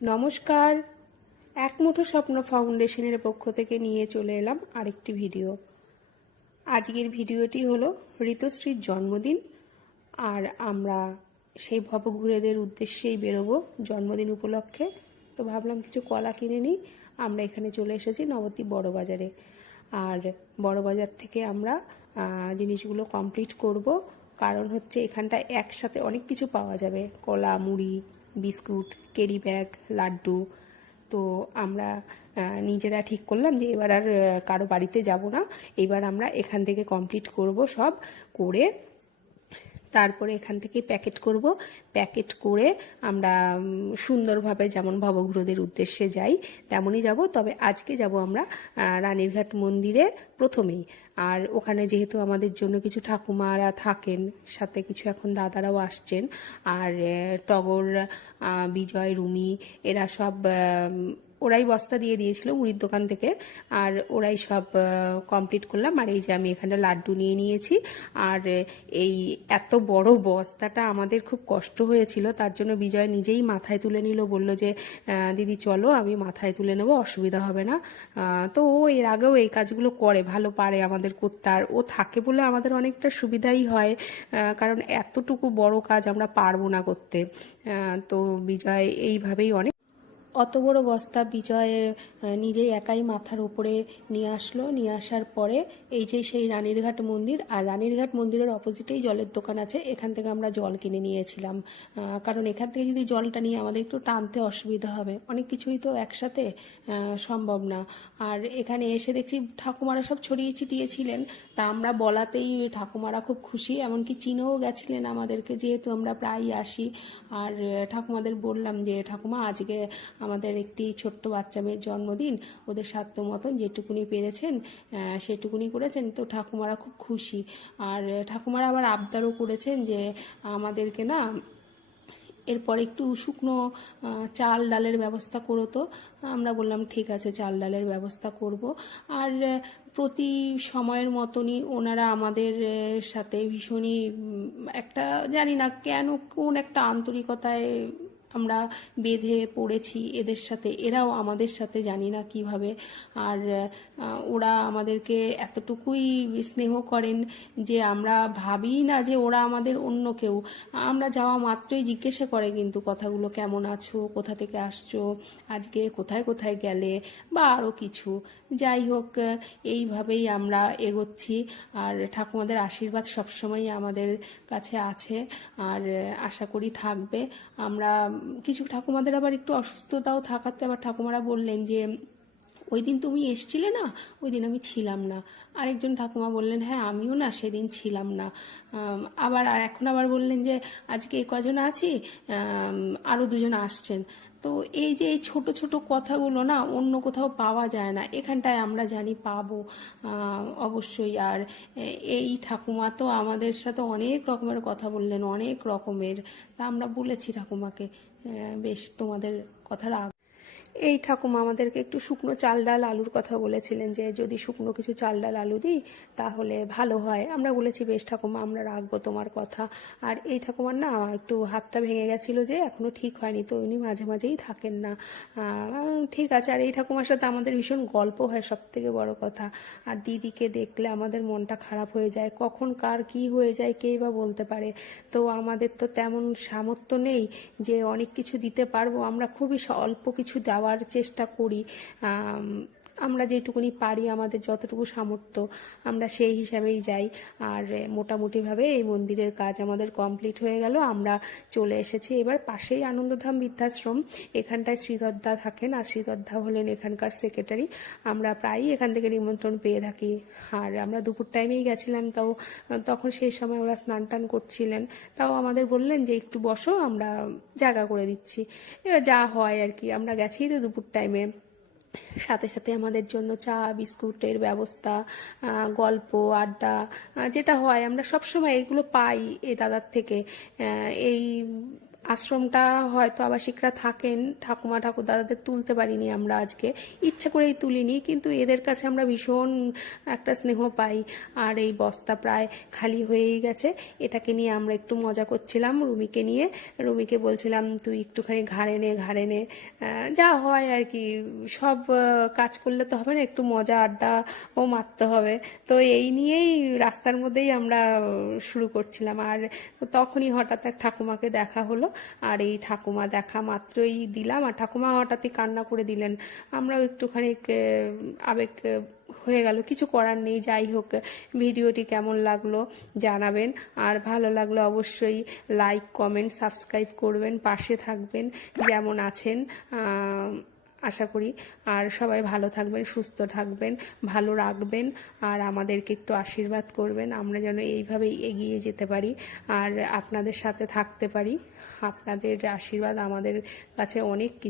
নমস্কার। এক মুঠো স্বপ্ন ফাউন্ডেশনের পক্ষ থেকে নিয়ে চলে এলাম আরেকটি ভিডিও। আজকের ভিডিওটি হলো ঋতুশ্রীর জন্মদিন, আর আমরা সেই ভবঘুরেদের উদ্দেশ্যেই বেরোবো জন্মদিন উপলক্ষে। তো ভাবলাম কিছু কলা কিনে নিই। আমরা এখানে চলে এসেছি নবদ্বীপ বড়বাজারে, আর বড়বাজার থেকে আমরা জিনিসগুলো কমপ্লিট করব। কারণ হচ্ছে এখানটায় একসাথে অনেক কিছু পাওয়া যাবে, কলা, মুড়ি, বিস্কুট, ক্যারি ব্যাগ, লাড্ডু। তো আমরা নিজেরা ঠিক করলাম যে এবার আর কারো বাড়িতে যাব না, এবার আমরা এখান থেকে কমপ্লিট করব সব করে। তারপরে এখান থেকে প্যাকেট করব। প্যাকেট করে আমরা সুন্দরভাবে যেমন ভবঘুরেদের উদ্দেশ্যে যাই তেমনই যাব। তবে আজকে যাব আমরা রানীরঘাট মন্দিরে প্রথমেই। আর ওখানে যেহেতু আমাদের জন্য কিছু ঠাকুমারা থাকেন, সাথে কিছু এখন দাদারাও আসছেন, আর টগর, বিজয়, রুমি এরা সব ওরাই বস্তা দিয়ে দিয়েছিল মুড়ির দোকান থেকে, আর ওরাই সব কমপ্লিট করলাম। আর এই যে আমি এখানে লাড্ডু নিয়ে নিয়েছি। আর এই এত বড় বস্তাটা আমাদের খুব কষ্ট হয়েছিল, তার জন্য বিজয় নিজেই মাথায় তুলে নিল, বলল যে দিদি চলো আমি মাথায় তুলে নেবো, অসুবিধা হবে না। তো ও এর আগেও এই কাজগুলো করে, ভালো পারে আমাদের করতে, আর ও থাকে বলে আমাদের অনেকটা সুবিধাই হয়, কারণ এতটুকু বড় কাজ আমরা পারবো না করতে। তো বিজয় এইভাবেই অনেক অত বড় বস্তা বিজয় নিজেই একাই মাথার উপরে নিয়ে আসলো। নিয়ে আসার পরে এই যে সেই রানীরঘাট মন্দির, আর রানীরঘাট মন্দিরের অপোজিটেই জলের দোকান আছে, এখান থেকে আমরা জল কিনে নিয়েছিলাম। কারণ এখান থেকে যদি জলটা নিয়ে আমাদের একটু টানতে অসুবিধা হবে, অনেক কিছুই তো একসাথে সম্ভব না। আর এখানে এসে দেখছি ঠাকুমারা সব ছড়িয়ে ছিটিয়ে ছিলেন, তা আমরা বলাতেই ঠাকুমারা খুব খুশি, এমনকি চিনেও গেছিলেন আমাদেরকে, যেহেতু আমরা প্রায়ই আসি। আর ঠাকুমাদের বললাম যে ঠাকুমা আজকে আমাদের একটি ছোট্ট বাচ্চা মেয়ের জন্মদিন, ওদের সাধ্য মতন যেটুকুনি পেরেছেন সেটুকুনি করেছেন। তো ঠাকুমারা খুব খুশি। আর ঠাকুমারা আবার আবদারও করেছেন যে আমাদেরকে না এরপর একটু শুকনো চাল ডালের ব্যবস্থা করো। তো আমরা বললাম ঠিক আছে, চাল ডালের ব্যবস্থা করব। আর প্রতি সময়ের মতনই ওনারা আমাদের সাথে ভীষণই একটা, জানি না কেন, কোন একটা আন্তরিকতায় আমরা বেঁধে পড়েছি এদের সাথে, এরাও আমাদের সাথে জানি না কিভাবে। আর ওরা আমাদেরকে এতটুকুই স্নেহ করেন যে আমরা ভাবি না যে ওরা আমাদের অন্য কেউ। আমরা যাওয়া মাত্রই জিজ্ঞাসা করে কিন্তু কথাগুলো, কেমন আছো, কোথা থেকে আসছো, আজকে কোথায় কোথায় গেলে, বা আরও কিছু। যাই হোক, এইভাবেই আমরা এগোচ্ছি। আর ঠাকুমাদের আশীর্বাদ সবসময় আমাদের কাছে আছে, আর আশা করি থাকবে। আমরা কিছু ঠাকুমাদের আবার একটু অসুস্থতাও থাকাতে আবার ঠাকুমারা বললেন যে ওই দিন তুমি এসছিলে না, ওই দিন আমি ছিলাম না। আরেকজন ঠাকুমা বললেন হ্যাঁ আমিও না সেদিন ছিলাম না। আবার আর এখন আবার বললেন যে আজকে এই কজন আছি, আরও দুজন আসছেন। তো এই যে এই ছোট ছোট কথাগুলো না অন্য কোথাও পাওয়া যায় না, এখানটায় আমরা জানি পাবো অবশ্যই। আর এই ঠাকুমা তো আমাদের সাথে অনেক রকমের কথা বললেন, অনেক রকমের। তা আমরা বলেছি ঠাকুমাকে বেশ তোমাদের কথা এই ঠাকুমা আমাদেরকে একটু শুকনো চাল ডাল আলুর কথা বলেছিলেন, যে যদি শুকনো কিছু চাল ডাল আলু দিই তাহলে ভালো হয়। আমরা বলেছি বেশ ঠাকুমা আমরা রাখবো তোমার কথা। আর এই ঠাকুমার না একটু হাতটা ভেঙে গেছিলো, যে এখনো ঠিক হয়নি, তো উনি মাঝে মাঝেই থাকেন না। ঠিক আছে। আর এই ঠাকুমার সাথে আমাদের ভীষণ গল্প হয়, সব থেকে বড় কথা। আর দিদিকে দেখলে আমাদের মনটা খারাপ হয়ে যায়, কখন কার কি হয়ে যায় কেই বা বলতে পারে। তো আমাদের তো তেমন সামর্থ্য নেই যে অনেক কিছু দিতে পারবো, আমরা খুবই অল্প কিছু দেওয়ার চেষ্টা করি। আমরা যেটুকুনি পারি, আমাদের যতটুকু সামর্থ্য আমরা সেই হিসাবেই যাই। আর মোটামুটিভাবে এই মন্দিরের কাজ আমাদের কমপ্লিট হয়ে গেল। আমরা চলে এসেছি এবার পাশেই আনন্দধাম বৃদ্ধাশ্রম, এখানটায় শ্রীধরদা থাকেন, আর শ্রীধরদা হলেন এখানকার সেক্রেটারি। আমরা প্রায়ই এখান থেকে নিমন্ত্রণ পেয়ে থাকি। আর আমরা দুপুর টাইমেই গেছিলাম, তাও তখন সেই সময় ওরা স্নান টান করছিলেন, তাও আমাদের বললেন যে একটু বসো, আমরা জায়গা করে দিচ্ছি। এবার যা হয় আর কি, আমরা গেছি তো দুপুর টাইমে, সাথে সাথে আমাদের জন্য চা বিস্কুটের ব্যবস্থা, গল্প আড্ডা, যেটা হয় আমরা সবসময় এগুলো পাই এই দাদার থেকে। এই আশ্রমটা হয়তো আবাসিকরা থাকেন, ঠাকুমা ঠাকুরদাদাদের তুলতে পারিনি আমরা আজকে, ইচ্ছা করেই তুলিনি, কিন্তু এদের কাছে আমরা ভীষণ একটা স্নেহ পাই। আর এই বস্তা প্রায় খালি হয়েই গেছে, এটাকে নিয়ে আমরা একটু মজা করছিলাম রুমিকে নিয়ে। রুমিকে বলছিলাম তুই একটুখানি ঘাড়ে নে, যা হয় আর কি, সব কাজ করলে তো হবে না, একটু মজা আড্ডাও মারতে হবে। তো এই নিয়েই রাস্তার মধ্যেই আমরা শুরু করছিলাম। আর তখনই হঠাৎ এক ঠাকুমাকে দেখা হলো, আর এই ঠাকুমা দেখা মাত্রই দিলাম, আর ঠাকুমা হঠাৎই কান্না করে দিলেন। আমরাও একটুখানি আবেগ হয়ে গেল, কিছু করার নেই। যাই হোক, ভিডিওটি কেমন লাগলো জানাবেন, আর ভালো লাগলো অবশ্যই লাইক কমেন্ট সাবস্ক্রাইব করবেন, পাশে থাকবেন যেমন আছেন আশা করি। আর সবাই ভালো থাকবেন, সুস্থ থাকবেন, ভালো রাখবেন, আর আমাদেরকে একটু আশীর্বাদ করবেন, আমরা যেন এইভাবেই এগিয়ে যেতে পারি আর আপনাদের সাথে থাকতে পারি। আপনাদের আশীর্বাদ আমাদের কাছে অনেক কিছু।